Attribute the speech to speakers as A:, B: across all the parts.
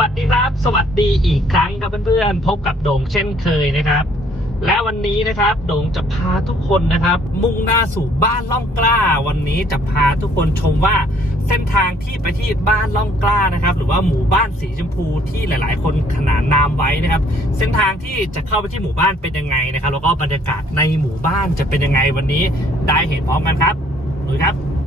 A: วัสดีครับ สวัสดีอีกครั้งครับเพื่อนๆ พบกับโด่งเช่นเคยนะครับ และวันนี้นะครับโด่งจะพาทุกคนนะครับ มุ่งหน้าสู่บ้านล่องกล้า วันนี้จะพาทุกคนชมว่าเส้นทางที่ไปที่บ้านล่องกล้านะครับ หรือว่าหมู่บ้านสีชมพูที่หลาย ๆ คนขนานนามไว้นะครับ เส้นทางที่จะเข้าไปที่หมู่บ้านเป็นยังไงนะครับ แล้วก็บรรยากาศในหมู่บ้านจะเป็นยังไงวันนี้ได้เห็นพร้อมกันครับลุยครับ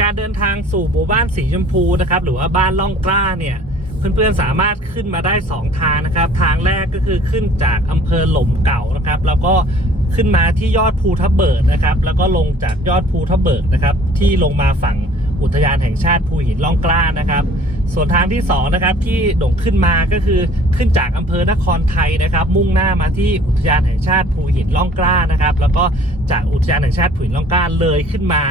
A: การเดินทางสู่หมู่บ้านสีชมพูนะครับ หรือว่าบ้านล่องกล้าเนี่ยเพื่อนๆสามารถขึ้นมาได้ 2 ทางนะครับ ทางแรกก็คือขึ้นจากอำเภอหล่มเก่านะครับ แล้วก็ขึ้นมาที่ยอดภูทับเบิกนะครับ แล้วก็ลงจากยอดภูทับเบิกนะครับ ที่ลงมาฝั่ง อุทยานแห่งชาติภูหินล่องกล้านะครับ ส่วนทางที่2นะครับที่โด่งขึ้นมาก็คือขึ้นจากอำเภอนครไทยนะครับ มุ่งหน้ามาที่อุทยานแห่งชาติภูหินล่องกล้านะครับ แล้วก็จากอุทยานแห่งชาติภูหินล่องกล้าเลยขึ้นมา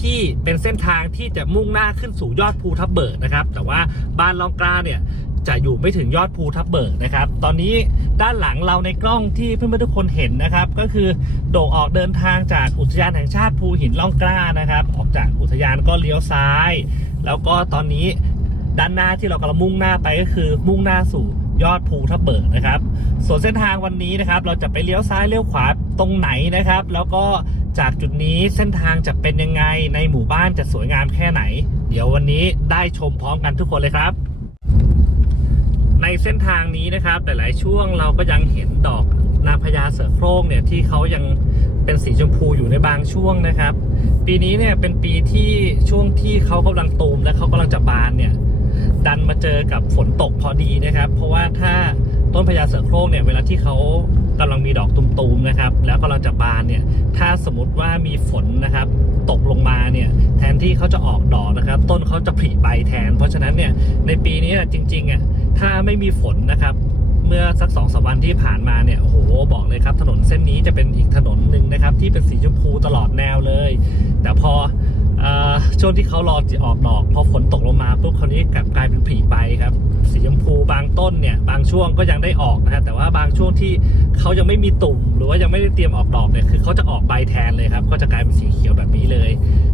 A: ที่เป็นเส้นทางที่จะมุ่งหน้าขึ้นสู่ยอดภูทับเบิกนะครับ แต่ว่าบ้านล่องกล้าเนี่ย จะอยู่ไม่ถึงยอดภูทับเบิกนะครับ ตอนนี้ด้านหลังเราในกล้องที่เพื่อนๆทุกคนเห็นนะครับ ก็คือโด่งออกเดินทางจากอุทยานแห่งชาติภูหินล่องกล้านะครับ ออกจากอุทยานก็เลี้ยวซ้าย แล้วก็ตอนนี้ด้านหน้าที่เรากำลังมุ่งหน้าไปก็คือมุ่งหน้าสู่ยอดภูทับเบิกนะครับ ส่วนเส้นทางวันนี้นะครับ เราจะไปเลี้ยวซ้ายเลี้ยวขวาตรงไหนนะครับ แล้วก็จากจุดนี้เส้นทางจะเป็นยังไงในหมู่บ้านจะสวยงามแค่ไหน เดี๋ยววันนี้ได้ชมพร้อมกันทุกคนเลยครับ ในเส้นทางนี้นะครับหลายๆช่วงเราก็ยังเห็นดอกนางพญาเสือโคร่งเนี่ยที่เขายังเป็นสีชมพูอยู่ในบางช่วงนะครับ ปีนี้เนี่ยเป็นปีที่ช่วงที่เขากำลังตูมและเขากำลังจะบานเนี่ยดันมาเจอกับฝนตกพอดีนะครับ เพราะว่าถ้า ต้นพญาเสือโคร่งเนี่ยเวลาที่เขากำลังมีดอกตุมๆนะครับ แล้วกำลังจะบานเนี่ย ถ้าสมมติว่ามีฝนนะครับ ตกลงมาเนี่ย แทนที่เขาจะออกดอกนะครับ ต้นเขาจะผลิใบแทน เพราะฉะนั้นเนี่ย ในปีนี้จริงๆอะ ถ้าไม่มีฝนนะครับ เมื่อสักสองสวันที่ผ่านมาเนี่ย โอ้โห บอกเลยครับ ถนนเส้นนี้จะเป็นอีกถนนหนึ่งนะครับ ที่เป็นสีชมพูตลอดแนวเลย แต่พอ ช่วงที่เขารอจะออกดอก พอฝนตกลงมาปุ๊บคราวนี้กลับกลายเป็นผลิใบครับ สีชมพูบางต้นเนี่ยบางช่วงก็ยังได้ออกนะครับแต่ว่าบางช่วงที่เขายังไม่มีตุ่ม หรือว่ายังไม่ได้เตรียมออกดอกเนี่ยคือเขาจะออกใบแทนเลยครับ ก็จะกลายเป็นสีเขียวแบบนี้เลย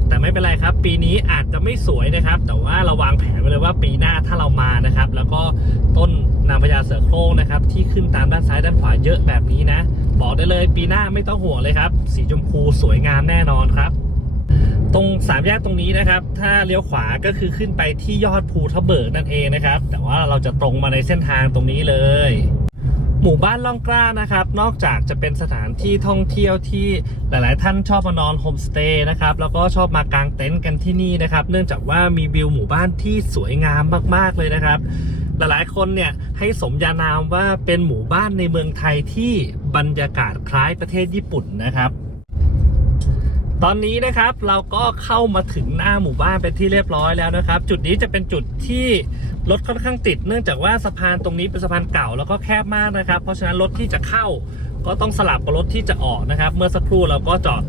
A: แต่ไม่เป็นไรครับ ปีนี้อาจจะไม่สวยนะครับ แต่ว่าเราวางแผนไว้เลยว่าปีหน้าถ้าเรามานะครับ แล้วก็ต้นนางพญาเสือโคร่งนะครับที่ขึ้นตามด้านซ้ายด้านขวาเยอะแบบนี้นะ บอกได้เลยปีหน้าไม่ต้องห่วงเลยครับ สีชมพูสวยงามแน่นอนครับ ตรงสามแยกตรงนี้นะครับ ถ้าเลี้ยวขวาก็คือขึ้นไปที่ยอดภูทับเบิกนั่นเองนะครับ แต่ว่าเราจะตรงมาในเส้นทางตรงนี้เลย หมู่บ้านล่องกล้านะครับ นอกจากจะเป็นสถานที่ท่องเที่ยวที่หลาย ๆ ท่านชอบมานอนโฮมสเตย์นะครับ แล้วก็ชอบมากางเต็นท์กันที่นี่นะครับ เนื่องจากว่ามีวิวหมู่บ้านที่สวยงามมาก ๆ เลยนะครับ หลาย ๆ คนเนี่ยให้สมญานามว่าเป็นหมู่บ้านในเมืองไทยที่บรรยากาศคล้ายประเทศญี่ปุ่นนะครับ ตอนนี้นะครับเราก็เข้ามาถึงหน้าหมู่บ้านเป็นที่เรียบร้อยแล้วนะครับ จุดนี้จะเป็นจุดที่รถค่อนข้างติด เนื่องจากว่าสะพานตรงนี้เป็นสะพานเก่าแล้วก็แคบมากนะครับ เพราะฉะนั้นรถที่จะเข้าก็ต้องสลับกับรถที่จะออกนะครับ เมื่อสักครู่เราก็จอด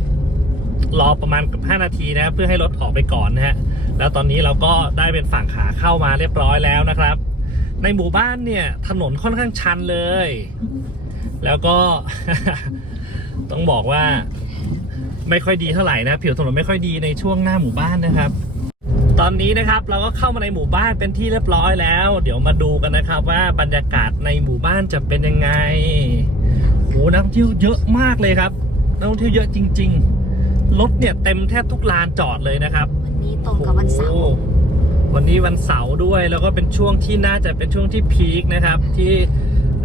A: รอประมาณกับ5นาทีนะครับเพื่อให้รถออกไปก่อนนะฮะแล้วตอนนี้เราก็ได้เป็นฝั่งขาเข้ามาเรียบร้อยแล้วนะครับ ในหมู่บ้านเนี่ยถนนค่อนข้างชันเลย แล้วก็ต้องบอกว่า ไม่ค่อยดีเท่าไหร่นะผิวถนนไม่ค่อยดีในช่วงหน้าหมู่บ้านนะครับ ตอนนี้นะครับเราก็เข้ามาในหมู่บ้านเป็นที่เรียบร้อยแล้ว เดี๋ยวมาดูกันนะครับ ว่าบรรยากาศในหมู่บ้านจะเป็นยังไงโหนักท่องเที่ยวเยอะมากเลยครับนักท่องเที่ยวเยอะจริง ๆรถเนี่ยเต็มแทบทุกลานจอดเลยนะครับ
B: วันนี้ตรงกับวันเสาร์
A: โอ้โหวันนี้วันเสาร์ด้วยแล้วก็เป็นช่วงที่น่าจะเป็นช่วงที่พีคนะครับ ที่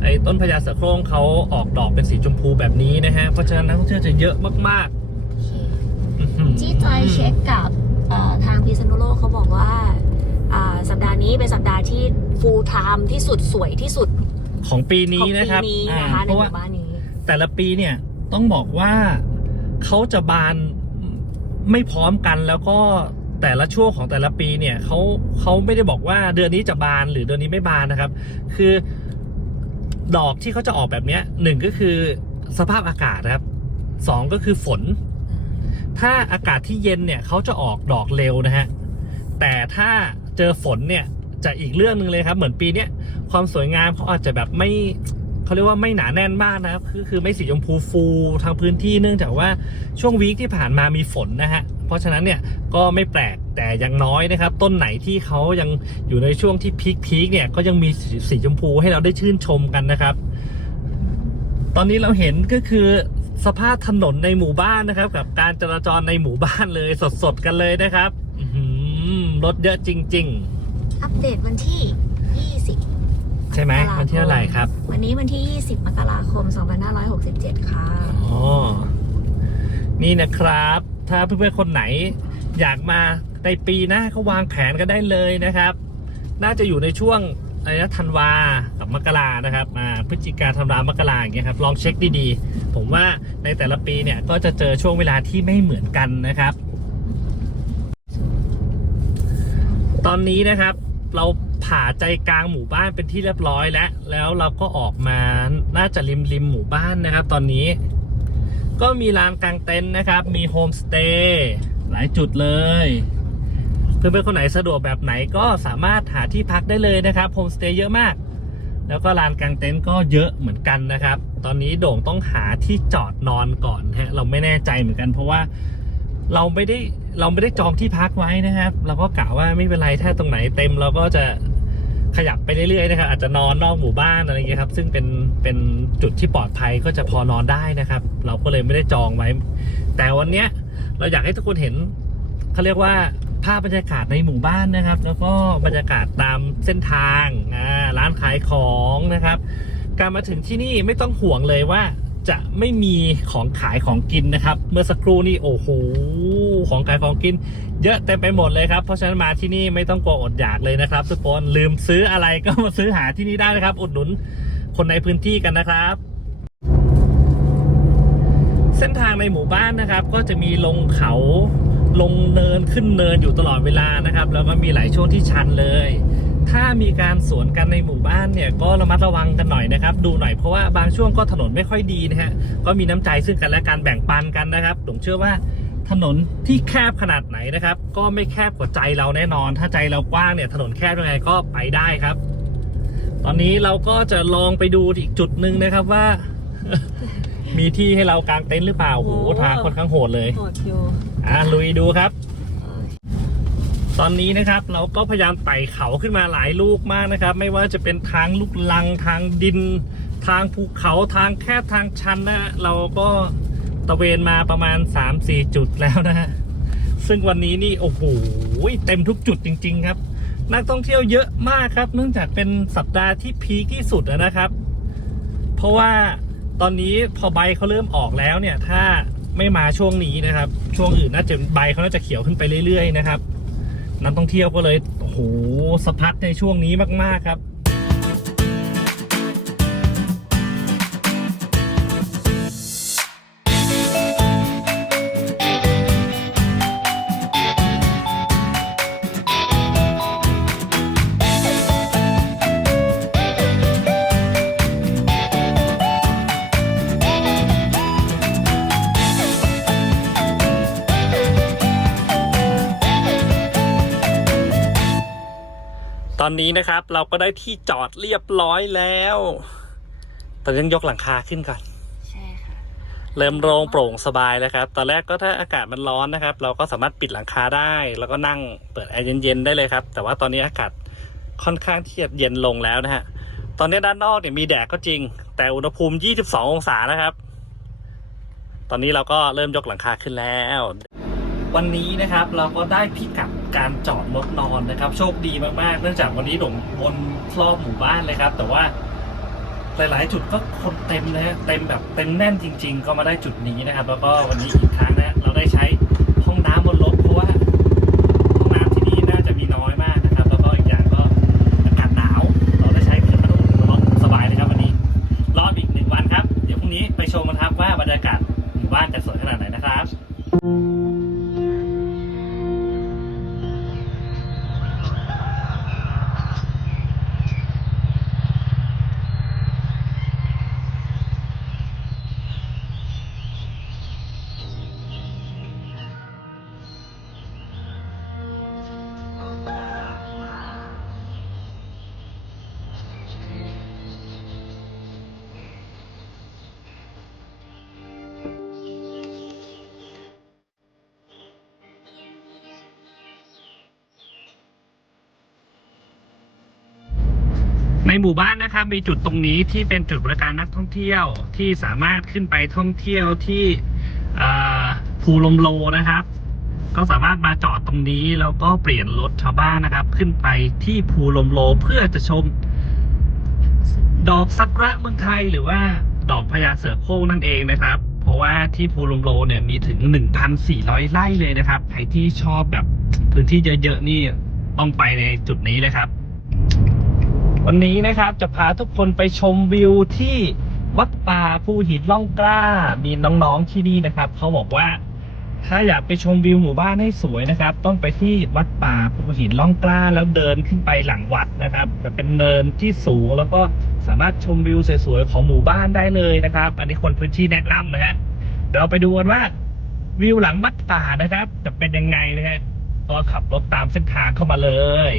A: ไอ้ต้นพญาเสือโคร่งเขาออกดอกเป็นสีชมพูแบบนี้นะฮะเพราะฉะนั้นนักท่องเที่ยวจะเยอะมากๆอื้อหือ
B: ที่จอยเช็คกับเอ่อทางพิษณุโลกเขาบอกว่าอ่าสัปดาห์นี้เป็นสัปดาห์ที่ full time ที่สุดสวยที่สุด
A: ของปี
B: ข
A: นี้
B: อง
A: นะครับ
B: ปีนี้
A: อ่า
B: นะคะ
A: เพ
B: ใน
A: ราะ
B: ห
A: ว่า
B: มู่บ้านนี้
A: แต่ละปีเนี่ยต้องบอกว่าเขาจะบานไม่พร้อมกันแล้วก็แต่ละช่วงของแต่ละปีเนี่ยเขาเขาไม่ได้บอกว่าเดือนนี้จะบานหรือเดือนนี้ไม่บานนะครับ คือดอกที่เขาจะออกแบบเนี้ยหนึ่งก็คือสภาพอากาศนะครับสองก็คือฝน ถ้าอากาศที่เย็นเนี่ยเขาจะออกดอกเร็วนะฮะ แต่ถ้าเจอฝนเนี่ยจะอีกเรื่องหนึ่งเลยครับ เหมือนปีเนี้ยความสวยงามเขาอาจจะแบบไม่เขาเรียกว่าไม่หนาแน่นมากนะครับคือคือไม่สีชมพูฟูทางพื้นที่เนื่องจากว่าช่วงวีคที่ผ่านมามีฝนนะฮะเพราะฉะนั้นเนี่ยก็ไม่แปลกแต่อยังน้อยนะครับ ต้นไหนที่เขายังอยู่ในช่วงที่พีคพีคเนี่ยก็ยังมีสีสีชมพูให้เราได้ชื่นชมกันนะครับ ตอนนี้เราเห็นก็คือ สภาพถนนในหมู่บ้านนะครับ กับการจราจรในหมู่บ้านเลยสดๆกันเลยนะครับอื้อหือรถเยอะจริง
B: อัปเดตวันที่ 20
A: ๆใช่ไหมวันที่เท่าไหร่ครับ
B: วันนี้วันที่ 20 มกราคม 2567 ค่ะ
A: อ๋อนี่นะครับ ถ้าเพื่อนๆคนไหนอยากมาในปีหน้าก็วางแผนกันได้เลยนะครับ น่าจะอยู่ในช่วง อะไรนะธันวากับมกรานะครับมาพฤศจิกาธันวามกราอย่างเงี้ยครับลองเช็คดีๆ ผมว่าในแต่ละปีเนี่ยก็จะเจอช่วงเวลาที่ไม่เหมือนกันนะครับ ตอนนี้นะครับเราผ่าใจกลางหมู่บ้านเป็นที่เรียบร้อยแล้ว แล้วเราก็ออกมาน่าจะริมริมหมู่บ้านนะครับ ตอนนี้ ก็มีลานกลางเต็นท์นะครับ มีโฮมสเตย์หลายจุดเลย เพื่อนๆคนไหนสะดวกแบบไหนก็สามารถหาที่พักได้เลยนะครับโฮมสเตย์เยอะมาก แล้วก็ลานกลางเต็นท์ก็เยอะเหมือนกันนะครับ ตอนนี้โด่งต้องหาที่จอดนอนก่อนฮะเราไม่แน่ใจเหมือนกัน เพราะว่าเราไม่ได้เราไม่ได้จองที่พักไว้นะครับ เราก็กะว่าไม่เป็นไรถ้าตรงไหนเต็มเราก็จะขยับไปเรื่อยๆนะครับอาจจะนอนนอกหมู่บ้านอะไรอย่างเงี้ยครับ ซึ่งเป็นเป็นจุดที่ปลอดภัยก็จะพอนอนได้นะครับ เราก็เลยไม่ได้จองไว้ แต่วันเนี้ยเราอยากให้ทุกคนเห็นเขาเรียกว่า ภาพบรรยากาศในหมู่บ้านนะครับ แล้วก็บรรยากาศตามเส้นทางร้านขายของนะครับ การมาถึงที่นี่ไม่ต้องห่วงเลยว่าจะไม่มีของขายของกินนะครับ เมื่อสักครู่นี่โอ้โหของขายของกิน เยอะเต็มไปหมดเลยครับ เพราะฉะนั้นมาที่นี่ไม่ต้องกลัวอดอยากเลยนะครับ ทุกคนลืมซื้ออะไรก็มาซื้อหาที่นี่ได้นะครับ อุดหนุนคนในพื้นที่กันนะครับ เส้นทางในหมู่บ้านนะครับ ก็จะมีลงเขา ลงเนินขึ้นเนินอยู่ตลอดเวลานะครับ แล้วก็มีหลายช่วงที่ชันเลย ถ้ามีการสวนกันในหมู่บ้านเนี่ยก็ระมัดระวังกันหน่อยนะครับ ดูหน่อยเพราะว่าบางช่วงก็ถนนไม่ค่อยดีนะฮะก็มีน้ำใจซึ่งกันและการแบ่งปันกันนะครับผมเชื่อว่าถนนที่แคบขนาดไหนนะครับ ก็ไม่แคบกว่าใจเราแน่นอน ถ้าใจเรากว้างเนี่ยถนนแคบยังไงก็ไปได้ครับ ตอนนี้เราก็จะลองไปดูอีกจุดหนึ่งนะครับว่า มีที่ให้เรากางเต็นท์หรือเปล่าโอ้โห
B: โอ้
A: ทางค่อนข้างโหดเลย
B: โหดอยู่
A: อะลุยดูครับ ตอนนี้นะครับเราก็พยายามไต่เขาขึ้นมาหลายลูกมากนะครับ ไม่ว่าจะเป็นทางลูกลังทางดิน ทางภูเขาทางแคบทางชันนะฮะเราก็ตะเวนมาประมาณ 3-4 จุดแล้วนะฮะซึ่งวันนี้นี่โอ้โหเต็มทุกจุดจริง ๆ ครับ นักท่องเที่ยวเยอะมากครับ เนื่องจากเป็นสัปดาห์ที่พีคที่สุดอะนะครับ เพราะว่า ตอนนี้พอใบเขาเริ่มออกแล้วเนี่ย ถ้าไม่มาช่วงนี้นะครับ ช่วงอื่นน่าจะใบเขาน่าจะเขียวขึ้นไปเรื่อยๆนะครับนักท่องเที่ยวก็เลยโอ้โหสะพัดในช่วงนี้มากๆครับ นนี้นะครับ เราก็ได้ที่จอดเรียบร้อยแล้วแต่ยังยกหลังคาขึ้นก่อน
B: ใช่ค่ะ
A: เริ่มโล่งโปร่งสบายแล้วครับ ตอนแรกก็ถ้าอากาศมันร้อนนะครับ เราก็สามารถปิดหลังคาได้ แล้วก็นั่งเปิดแอร์เย็นๆได้เลยครับ แต่ว่าตอนนี้อากาศค่อนข้างที่จะเย็นลงแล้วนะฮะ ตอนนี้ด้านนอกเนี่ยมีแดดก็จริง แต่อุณหภูมิ 22 องศานะครับ ตอนนี้เราก็เริ่มยกหลังคาขึ้นแล้ว วันนี้นะครับเราก็ได้พิกัด การจอดรถนอนนะครับ โชคดีมากๆ เนื่องจากวันนี้หลงบนรอบหมู่บ้านเลยครับ แต่ว่าหลายๆ จุดก็คนเต็มเลยฮะเต็มแบบเต็มแน่นจริง ๆ ก็มาได้จุดนี้นะครับ แล้วก็วันนี้อีกครั้งนะเราได้ใช้ห้องน้ำบนรถ ในหมู่บ้านนะครับมีจุดตรงนี้ที่เป็นจุดบริการนักท่องเที่ยวที่สามารถขึ้นไปท่องเที่ยวที่ภูลมโลนะครับ ก็สามารถมาจอดตรงนี้แล้วก็เปลี่ยนรถชาวบ้านนะครับ ขึ้นไปที่ภูลมโลเพื่อจะชม ดอกสักระเมืองไทยหรือว่าดอกพญาเสือโคร่งนั่นเองนะครับ เพราะว่าที่ภูลมโลเนี่ยมีถึง 1,400 ไร่เลยนะครับใครที่ชอบแบบพื้นที่เยอะๆนี่ต้องไปในจุดนี้เลยครับ วันนี้นะครับจะพาทุกคนไปชมวิวที่วัดป่าภูหินล่องกล้า มีน้องๆที่นี่นะครับ เขาบอกว่า ถ้าอยากไปชมวิวหมู่บ้านให้สวยนะครับ ต้องไปที่วัดป่าภูหินล่องกล้า แล้วเดินขึ้นไปหลังวัดนะครับ จะเป็นเนินที่สูงแล้วก็สามารถชมวิวสวยๆของหมู่บ้านได้เลยนะครับ อันนี้คนพื้นที่แนะนำนะฮะเดี๋ยวเราไปดูกันว่าวิวหลังวัดป่านะครับ จะเป็นยังไงนะฮะก็ขับรถตามเส้นทางเข้ามาเลย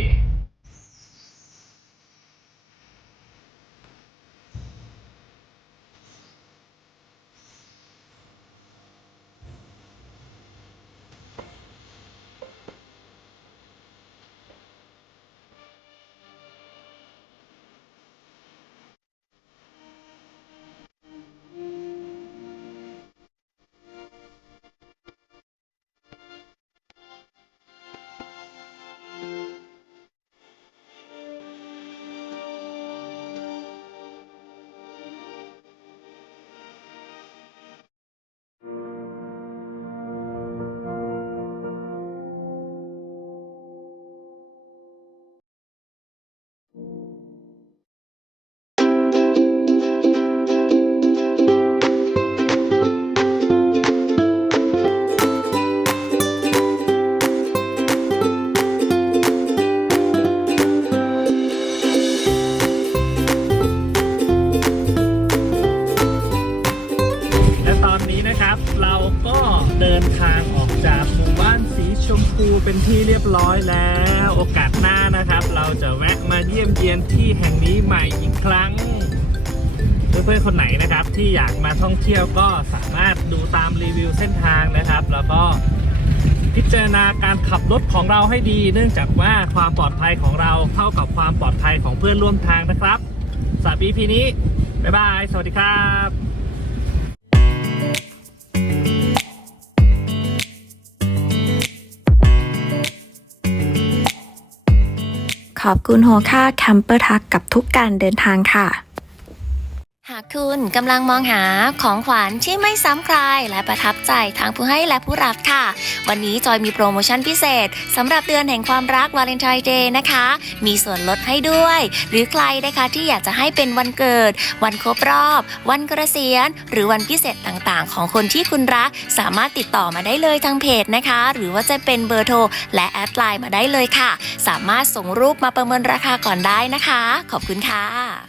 A: อีกครั้ง เพื่อนๆคนไหนนะครับ ที่อยากมาท่องเที่ยวก็สามารถดูตามรีวิวเส้นทางนะครับ แล้วก็พิจารณาการขับรถของเราให้ดี เนื่องจากว่าความปลอดภัยของเราเท่ากับความปลอดภัยของเพื่อนร่วมทางนะครับสำหรับ EP นี้บ๊ายบาย สวัสดีครับ
C: ขอบคุณโฮค่าแคมเปอร์ทักกับทุกการเดินทางค่ะ
D: หากคุณกำลังมองหาของขวัญที่ไม่ซ้ำใครและประทับใจทั้งผู้ให้และผู้รับค่ะ วันนี้จอยมีโปรโมชั่นพิเศษสำหรับเดือนแห่งความรักวาเลนไทน์เดย์นะคะ มีส่วนลดให้ด้วย หรือใครนะคะที่อยากจะให้เป็นวันเกิด วันครบรอบ วันเกษียณหรือวันพิเศษต่างๆ ของคนที่คุณรัก สามารถติดต่อมาได้เลยทางเพจนะคะ หรือว่าจะเป็นเบอร์โทรและแอดไลน์มาได้เลยค่ะ สามารถส่งรูปมาประเมินราคาก่อนได้นะคะ ขอบคุณค่ะ